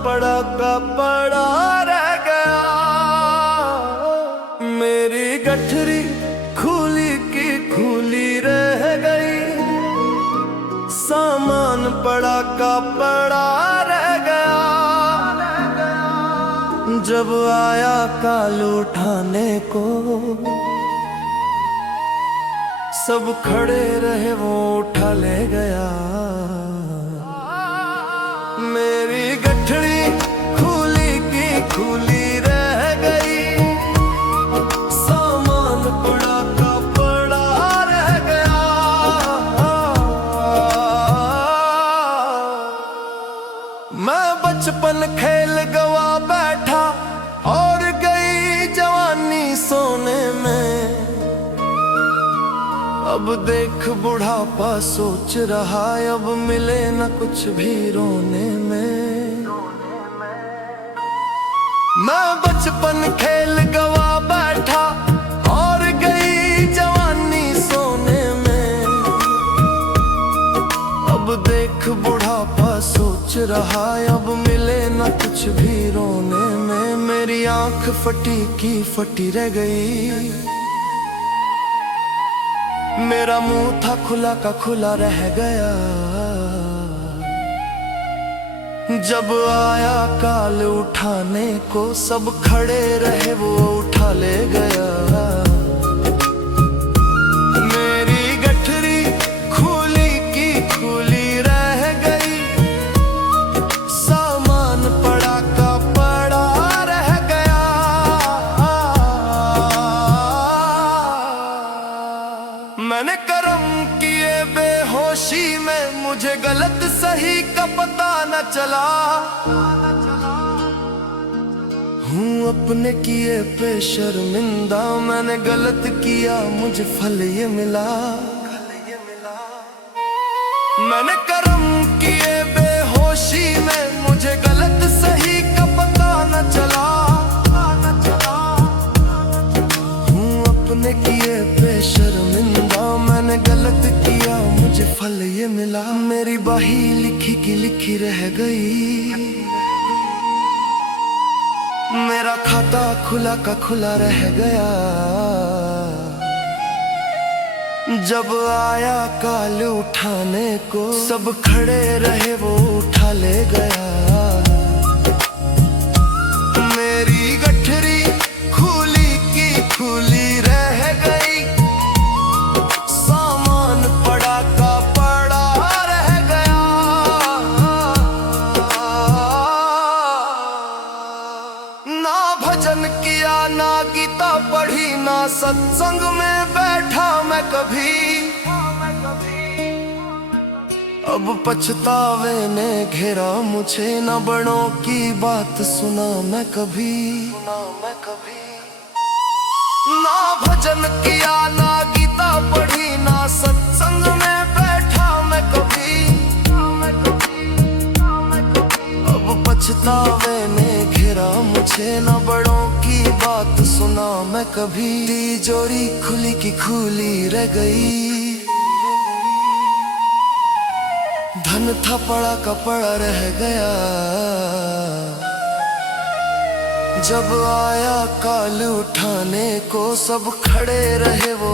पड़ा का पड़ा रह गया। मेरी गठरी खुली की खुली रह गई, सामान पड़ा का पड़ा रह गया। जब आया काल उठाने को, सब खड़े रहे वो उठा ले गया। मेरी गठड़ी खुली की खुली रह गई, सामान पड़ा का पड़ा रह गया। मैं बचपन खेल गवा बैठा और गई जवानी सोने में। अब देख बुढ़ापा सोच रहा, अब मिले न कुछ भी रोने में। मैं बचपन खेल गवा बैठा और गई जवानी सोने में। अब देख बुढ़ापा सोच रहा, अब मिले न कुछ भी रोने में। मेरी आंख फटी की फटी रह गई, मेरा मुंह था खुला का खुला रह गया। जब आया काल उठाने को, सब खड़े रहे वो उठा ले गया। मेरी गठरी खुली की खुली रह गई, सामान पड़ा का पड़ा रह गया। मैंने कर्म किए बेहोशी में, मुझे गलत सही का पता न चला। हूँ अपने किए पे शर्मिंदा, मैंने गलत किया मुझे फल ये मिला। मैंने कर्म किए बेहोशी में, मुझे गलत सही का पता न चला। हूँ अपने किए पे शर्मिंदा, मैंने गलत किया मुझे फल ये मिला। मेरी बाही लिखी की लिखी रह गई, मेरा खाता खुला का खुला रह गया। जब आया काल उठाने को, सब खड़े रहे वो उठा ले गया। मेरी गठरी खुली की खुली रह गई, सामान पड़ा का पड़ा रह गया। ना भजन किया ना गीता पढ़ी, ना सत्संग में बैठा मैं कभी। अब पछतावे ने घेरा मुझे, न बड़ों की बात सुना मैं कभी। ना भजन किया ना गीता पढ़ी, ना सत्संग में बैठा मैं कभी। अब पछतावे ने घेरा मुझे, न बड़ों की बात सुना मैं कभी। तिजोरी खुली की खुली रह गई, धन था पड़ा का पड़ा रह गया। जब आया काल उठाने को, सब खड़े रहे वो